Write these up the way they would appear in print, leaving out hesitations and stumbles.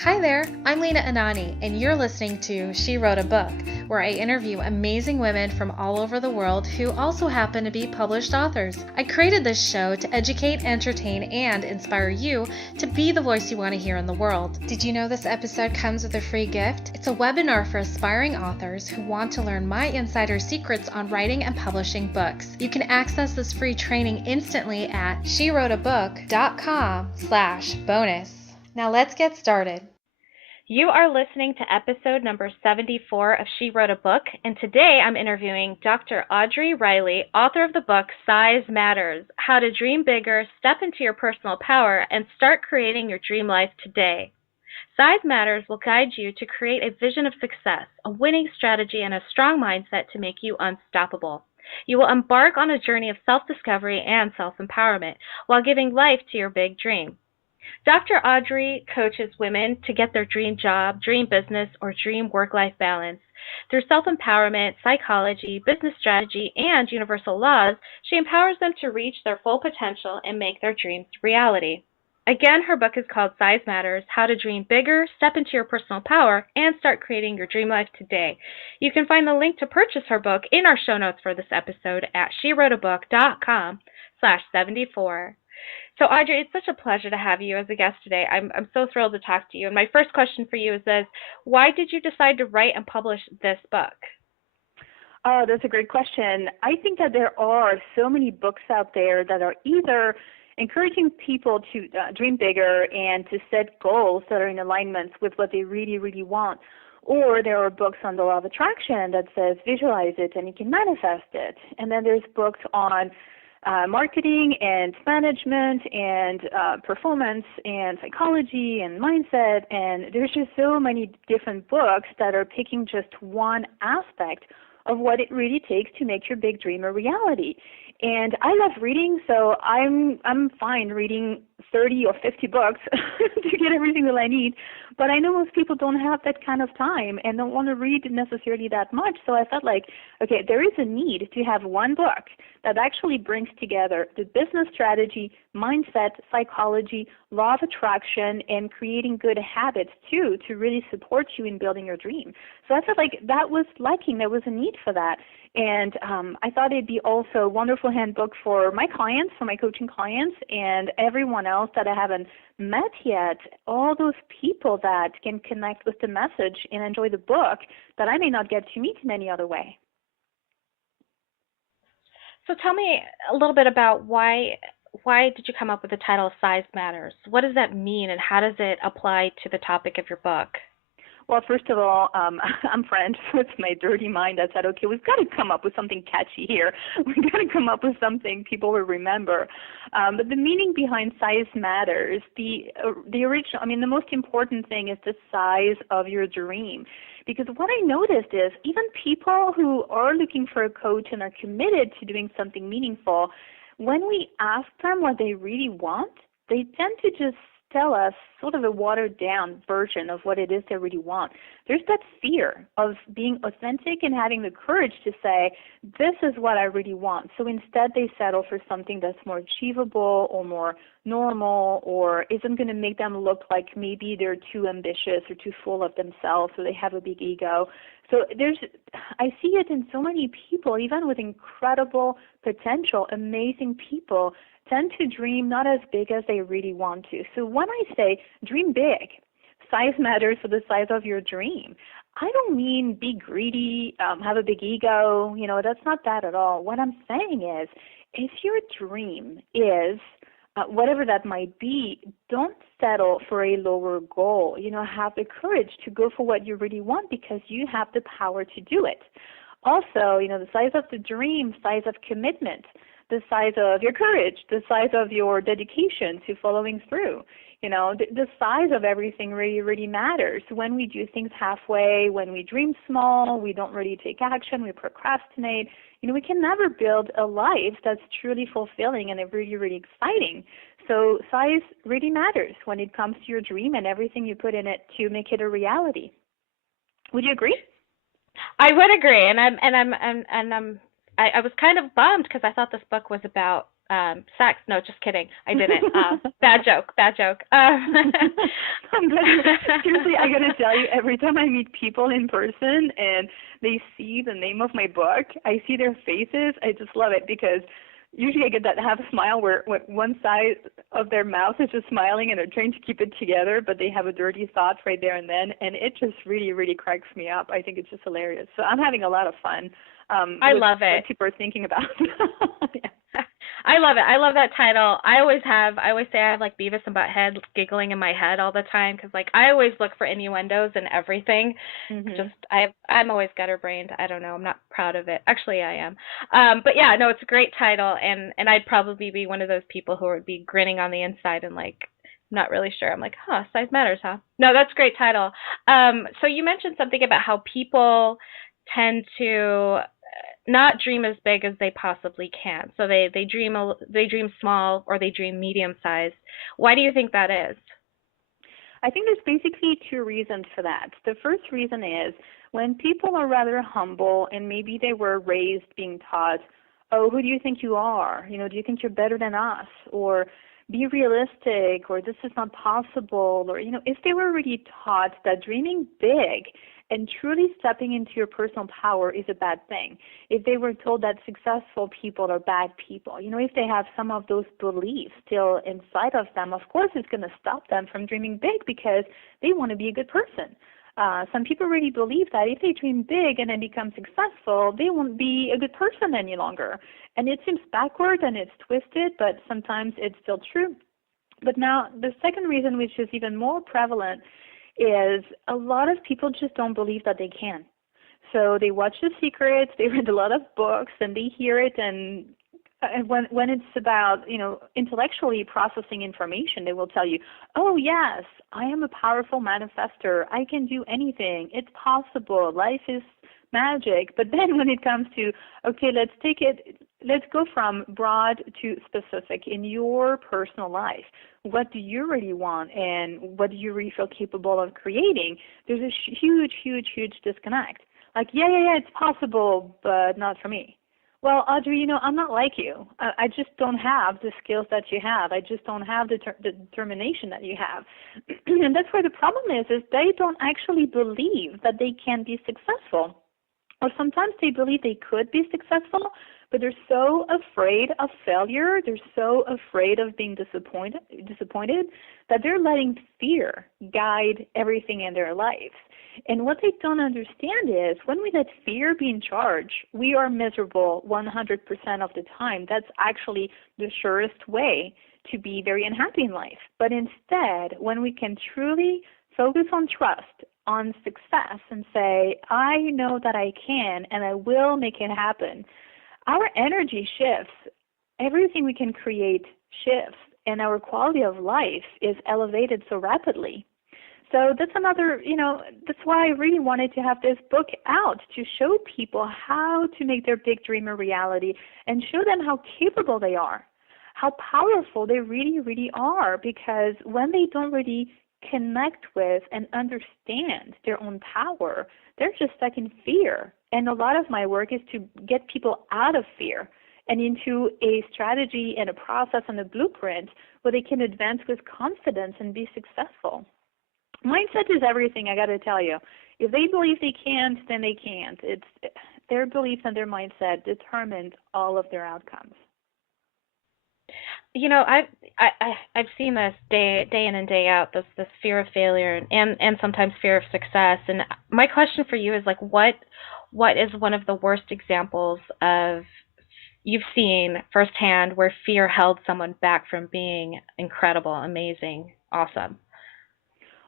Hi there, I'm Lena Anani, and you're listening to She Wrote a Book, where I interview amazing women from all over the world who also happen to be published authors. I created this show to educate, entertain, and inspire you to be the voice you want to hear in the world. Did you know this episode comes with a free gift? It's a webinar for aspiring authors who want to learn my insider secrets on writing and publishing books. You can access this free training instantly at SheWroteABook.com/bonus. Now let's get started. You are listening to episode number 74 of She Wrote a Book, and today I'm interviewing Dr. Audrey Reille, author of the book Size Matters: How to Dream Bigger, Step into Your Personal Power, and Start Creating Your Dream Life Today. Size Matters will guide you to create a vision of success, a winning strategy, and a strong mindset to make you unstoppable. You will embark on a journey of self-discovery and self-empowerment while giving life to your big dream. Dr. Audrey coaches women to get their dream job, dream business, or dream work-life balance. Through self-empowerment, psychology, business strategy, and universal laws, she empowers them to reach their full potential and make their dreams reality. Again, her book is called Size Matters: How to Dream Bigger, Step into Your Personal Power, and Start Creating Your Dream Life Today. You can find the link to purchase her book in our show notes for this episode at SheWroteABook.com/74. So Audrey, it's such a pleasure to have you as a guest today. I'm so thrilled to talk to you. And my first question for you is this: why did you decide to write and publish this book? Oh, that's a great question. I think that there are so many books out there that are either encouraging people to dream bigger and to set goals that are in alignment with what they really, really want, or there are books on the law of attraction that says visualize it and you can manifest it. And then there's books on marketing and management and performance and psychology and mindset, and there's just so many different books that are picking just one aspect of what it really takes to make your big dream a reality. And I love reading, so I'm fine reading 30 or 50 books to get everything that I need. But I know most people don't have that kind of time and don't want to read necessarily that much. So I felt like, okay, there is a need to have one book that actually brings together the business strategy, mindset, psychology, law of attraction, and creating good habits too to really support you in building your dream. So I felt like that was lacking. There was a need for that. And I thought it'd be also a wonderful handbook for my clients, for my coaching clients, and everyone else that I haven't met yet, all those people that can connect with the message and enjoy the book that I may not get to meet in any other way. So tell me a little bit about why did you come up with the title Size Matters? What does that mean, and how does it apply to the topic of your book? Well, first of all, I'm French, so it's my dirty mind that said, okay, we've got to come up with something catchy here. We've got to come up with something people will remember. But the meaning behind size matters. The original, the most important thing is the size of your dream. Because what I noticed is even people who are looking for a coach and are committed to doing something meaningful, when we ask them what they really want, they tend to just tell us sort of a watered-down version of what it is they really want. There's that fear of being authentic and having the courage to say, this is what I really want. So instead they settle for something that's more achievable or more normal or isn't going to make them look like maybe they're too ambitious or too full of themselves or they have a big ego. So I see it in so many people, even with incredible potential, amazing people, tend to dream not as big as they really want to. So when I say dream big, size matters for the size of your dream, I don't mean be greedy, have a big ego. That's not that at all. What I'm saying is if your dream is whatever that might be, don't settle for a lower goal. Have the courage to go for what you really want because you have the power to do it. Also, the size of the dream, size of commitment, the size of your courage, the size of your dedication to following through. The size of everything really, really matters. When we do things halfway, when we dream small, we don't really take action, we procrastinate, we can never build a life that's truly fulfilling and really, really exciting. So size really matters when it comes to your dream and everything you put in it to make it a reality. Would you agree? I would agree, and I was kind of bummed because I thought this book was about sex. No, just kidding. I didn't. Bad joke. I'm glad you, seriously, I gotta tell you, every time I meet people in person and they see the name of my book, I see their faces. I just love it because usually I get that half smile where one side of their mouth is just smiling and they're trying to keep it together, but they have a dirty thought right there and then, and it just really, really cracks me up. I think it's just hilarious. So I'm having a lot of fun. I love it. What people are thinking about. Yeah. I love it. I love that title. I always say I have like Beavis and Butthead giggling in my head all the time because like I always look for innuendos in everything. Mm-hmm. I'm always gutterbrained. I don't know. I'm not proud of it. Actually, I am. But yeah, no, it's a great title, and I'd probably be one of those people who would be grinning on the inside and like not really sure. I'm like, size matters, huh? No, that's a great title. So you mentioned something about how people tend to not dream as big as they possibly can. So they dream small or they dream medium sized. Why do you think that is? I think there's basically two reasons for that. The first reason is when people are rather humble and maybe they were raised being taught, oh, who do you think you are? You know, do you think you're better than us? Or be realistic, or this is not possible, or, you know, if they were really taught that dreaming big and truly stepping into your personal power is a bad thing, if they were told that successful people are bad people, you know, if they have some of those beliefs still inside of them, of course it's going to stop them from dreaming big because they want to be a good person. Some people really believe that if they dream big and then become successful, they won't be a good person any longer. And it seems backward and it's twisted, but sometimes it's still true. But now the second reason, which is even more prevalent, is a lot of people just don't believe that they can. So they watch The Secret, they read a lot of books, and they hear it, and when it's about, you know, intellectually processing information, they will tell you, oh yes, I am a powerful manifester, I can do anything, it's possible, life is magic. But then when it comes to, okay, let's go from broad to specific in your personal life. What do you really want and what do you really feel capable of creating? There's a huge disconnect. Like, yeah, it's possible, but not for me. Well, Audrey, you know, I'm not like you. I just don't have the skills that you have. I just don't have the determination that you have. And that's where the problem is they don't actually believe that they can be successful. Or sometimes they believe they could be successful, but they're so afraid of failure, they're so afraid of being disappointed that they're letting fear guide everything in their lives. And what they don't understand is when we let fear be in charge, we are miserable 100% of the time. That's actually the surest way to be very unhappy in life. But instead, when we can truly focus on trust, on success, and say, I know that I can and I will make it happen, our energy shifts. Everything we can create shifts, and our quality of life is elevated so rapidly. So that's another, you know, that's why I really wanted to have this book out, to show people how to make their big dream a reality and show them how capable they are, how powerful they really are, because when they don't really connect with and understand their own power, they're just stuck in fear. And a lot of my work is to get people out of fear and into a strategy and a process and a blueprint where they can advance with confidence and be successful. Mindset is everything, I got to tell you. If they believe they can't, then they can't. It's their beliefs and their mindset determines all of their outcomes. You know, I've seen this day in and day out, this fear of failure and sometimes fear of success. And my question for you is like, what is one of the worst examples of you've seen firsthand where fear held someone back from being incredible, amazing, awesome?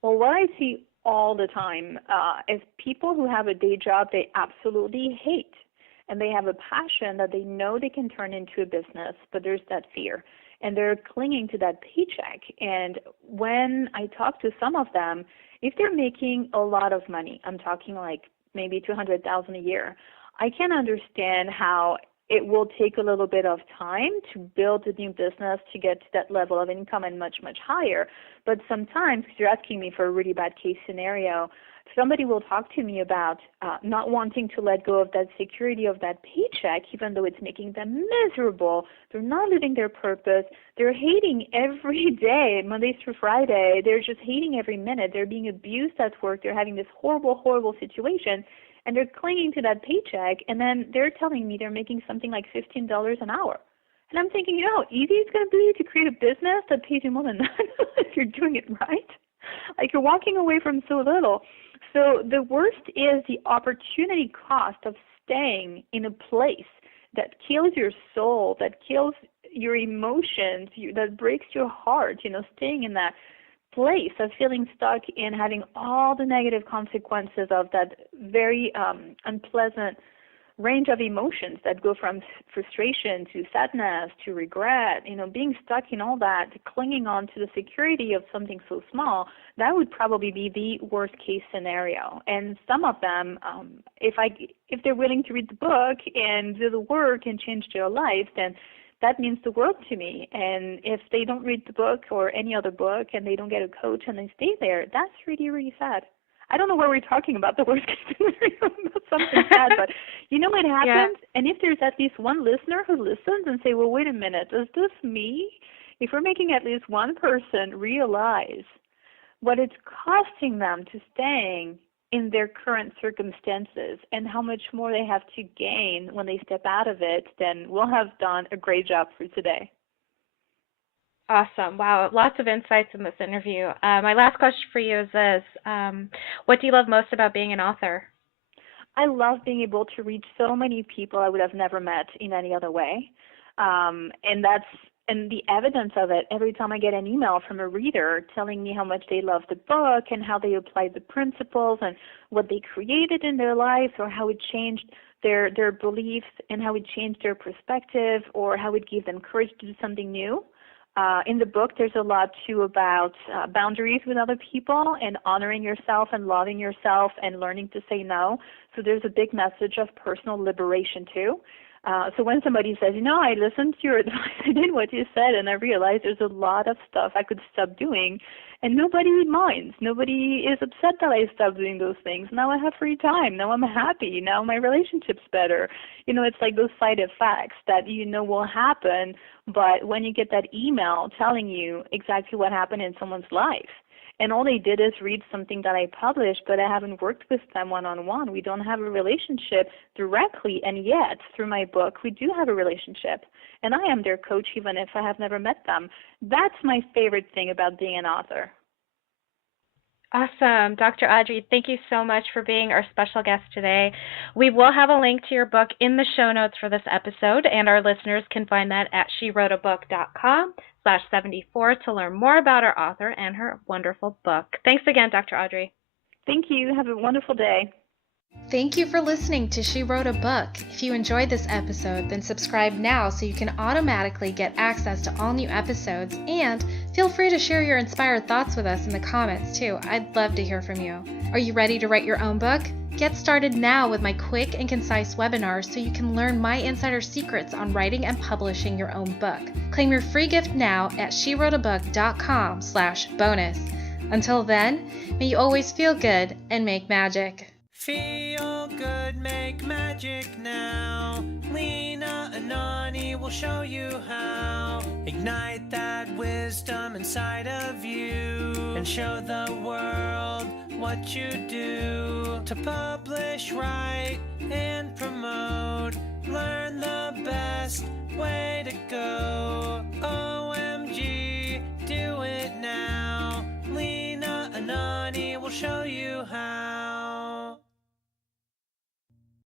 Well, what I see all the time is people who have a day job they absolutely hate, and they have a passion that they know they can turn into a business, but there's that fear, and they're clinging to that paycheck. And when I talk to some of them, if they're making a lot of money, I'm talking like maybe $200,000 a year, I can understand how it will take a little bit of time to build a new business to get to that level of income and much higher. But sometimes, because you're asking me for a really bad case scenario, Somebody will talk to me about not wanting to let go of that security of that paycheck, even though it's making them miserable. They're not living their purpose. They're hating every day, Monday through Friday. They're just hating every minute. They're being abused at work. They're having this horrible, horrible situation, and they're clinging to that paycheck, and then they're telling me they're making something like $15 an hour. And I'm thinking, you know how easy it's going to be to create a business that pays you more than that if you're doing it right? Like, you're walking away from so little. So the worst is the opportunity cost of staying in a place that kills your soul, that kills your emotions, that breaks your heart, staying in that place of feeling stuck in having all the negative consequences of that very unpleasant range of emotions that go from frustration to sadness to regret, being stuck in all that, clinging on to the security of something so small. That would probably be the worst case scenario. And some of them, if they're willing to read the book and do the work and change their life, then that means the world to me. And if they don't read the book or any other book and they don't get a coach and they stay there, that's really, really sad. I don't know why we're talking about the worst case scenario, about something sad, but it happens. Yeah. And if there's at least one listener who listens and say, well, wait a minute, is this me? If we're making at least one person realize what it's costing them to staying in their current circumstances and how much more they have to gain when they step out of it, then we'll have done a great job for today. Awesome. Wow. Lots of insights in this interview. My last question for you is this. What do you love most about being an author? I love being able to reach so many people I would have never met in any other way. And the evidence of it, every time I get an email from a reader telling me how much they love the book and how they applied the principles and what they created in their lives, or how it changed their beliefs and how it changed their perspective, or how it gave them courage to do something new. In the book, there's a lot, too, about boundaries with other people and honoring yourself and loving yourself and learning to say no. So there's a big message of personal liberation, too. So when somebody says, I listened to your advice, I did what you said, and I realized there's a lot of stuff I could stop doing, and nobody minds. Nobody is upset that I stopped doing those things. Now I have free time. Now I'm happy. Now my relationship's better. It's like those side effects that will happen, but when you get that email telling you exactly what happened in someone's life, and all they did is read something that I published, but I haven't worked with them one-on-one. We don't have a relationship directly, and yet through my book, we do have a relationship. And I am their coach even if I have never met them. That's my favorite thing about being an author. Awesome. Dr. Audrey, thank you so much for being our special guest today. We will have a link to your book in the show notes for this episode, and our listeners can find that at SheWroteABook.com/74 to learn more about our author and her wonderful book. Thanks again, Dr. Audrey. Thank you. Have a wonderful day. Thank you for listening to She Wrote a Book. If you enjoyed this episode, then subscribe now so you can automatically get access to all new episodes, and feel free to share your inspired thoughts with us in the comments too. I'd love to hear from you. Are you ready to write your own book? Get started now with my quick and concise webinars so you can learn my insider secrets on writing and publishing your own book. Claim your free gift now at SheWroteABook.com/bonus. Until then, may you always feel good and make magic. Feel good, make magic now. Lena and Anani will show you how. Ignite that wisdom inside of you and show the world what you do. To publish, write, and promote, learn the best way to go. OMG, do it now. Lena and Anani will show you how.